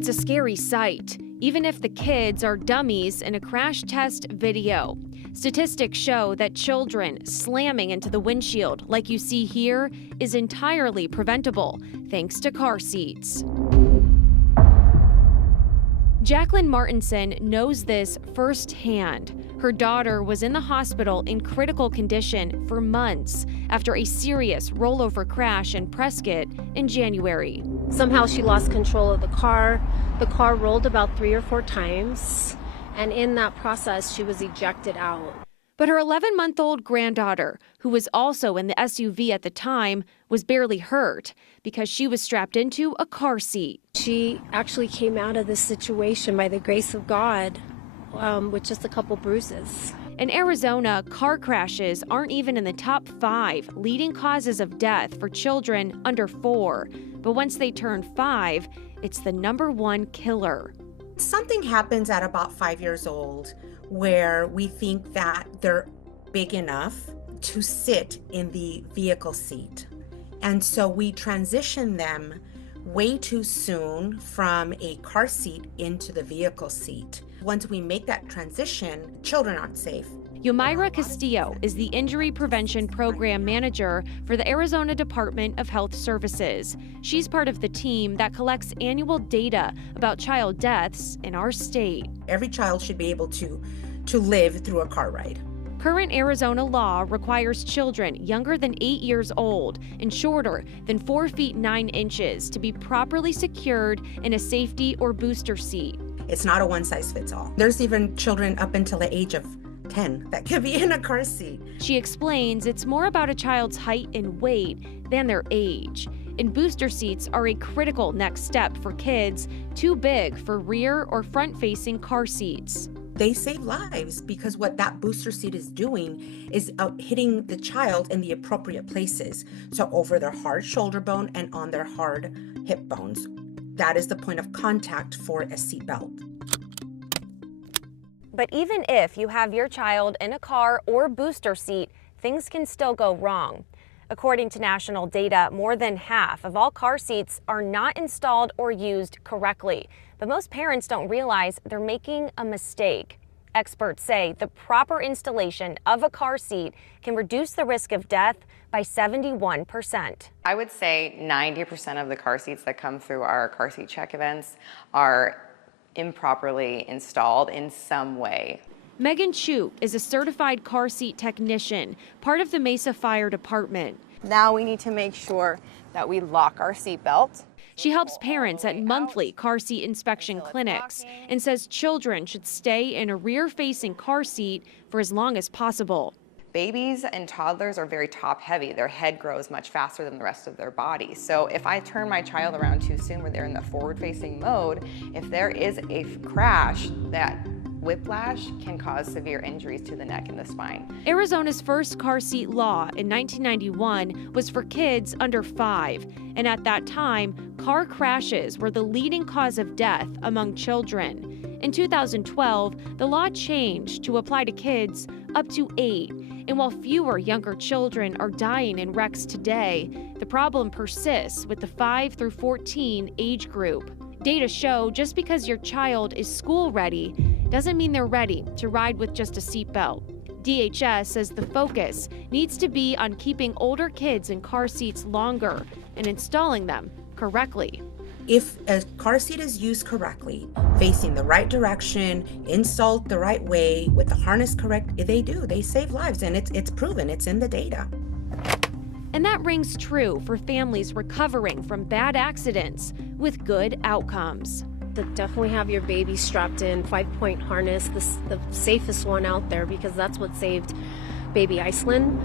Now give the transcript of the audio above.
It's a scary sight, even if the kids are dummies in a crash test video. Statistics show that children slamming into the windshield, like you see here, is entirely preventable thanks to car seats. Jacqueline Martinson knows this firsthand. Her daughter was in the hospital in critical condition for months after a serious rollover crash in Prescott in January. Somehow she lost control of the car. The car rolled about 3 or 4 times, and in that process, she was ejected out. But her 11-month-old granddaughter, who was also in the SUV at the time, was barely hurt because she was strapped into a car seat. She actually came out of this situation by the grace of God with just a couple bruises. In Arizona, car crashes aren't even in the top 5 leading causes of death for children under 4. But once they turn 5, it's the #1 killer. Something happens at about 5 years old where we think that they're big enough to sit in the vehicle seat. And so we transition them way too soon from a car seat into the vehicle seat. Once we make that transition, children aren't safe. Yomaira Castillo is the Injury Prevention Program Manager for the Arizona Department of Health Services. She's part of the team that collects annual data about child deaths in our state. Every child should be able to live through a car ride. Current Arizona law requires children younger than 8 years old and shorter than 4 feet 9 inches to be properly secured in a safety or booster seat. It's not a one-size-fits-all. There's even children up until the age of 10 that could be in a car seat. She explains it's more about a child's height and weight than their age. And booster seats are a critical next step for kids too big for rear or front-facing car seats. They save lives because what that booster seat is doing is hitting the child in the appropriate places. So over their hard shoulder bone and on their hard hip bones. That is the point of contact for a seat belt. But even if you have your child in a car or booster seat, things can still go wrong. According to national data, more than half of all car seats are not installed or used correctly. But most parents don't realize they're making a mistake. Experts say the proper installation of a car seat can reduce the risk of death by 71%. I would say 90% of the car seats that come through our car seat check events are improperly installed in some way. Megan Chu is a certified car seat technician, part of the Mesa Fire Department. Now we need to make sure that we lock our seat belt. She helps parents at monthly car seat inspection clinics and says children should stay in a rear-facing car seat for as long as possible. Babies and toddlers are very top heavy. Their head grows much faster than the rest of their body. So if I turn my child around too soon where they're in the forward-facing mode, if there is a crash, that whiplash can cause severe injuries to the neck and the spine. Arizona's first car seat law in 1991 was for kids under 5, and at that time, car crashes were the leading cause of death among children. In 2012, the law changed to apply to kids up to 8, and while fewer younger children are dying in wrecks today, the problem persists with the 5 through 14 age group. Data show just because your child is school ready doesn't mean they're ready to ride with just a seatbelt. DHS says the focus needs to be on keeping older kids in car seats longer and installing them correctly. If a car seat is used correctly, facing the right direction, installed the right way, with the harness correct, they save lives, and it's proven, it's in the data. And that rings true for families recovering from bad accidents with good outcomes. Definitely have your baby strapped in, 5-point harness, the safest one out there, because that's what saved baby Iceland.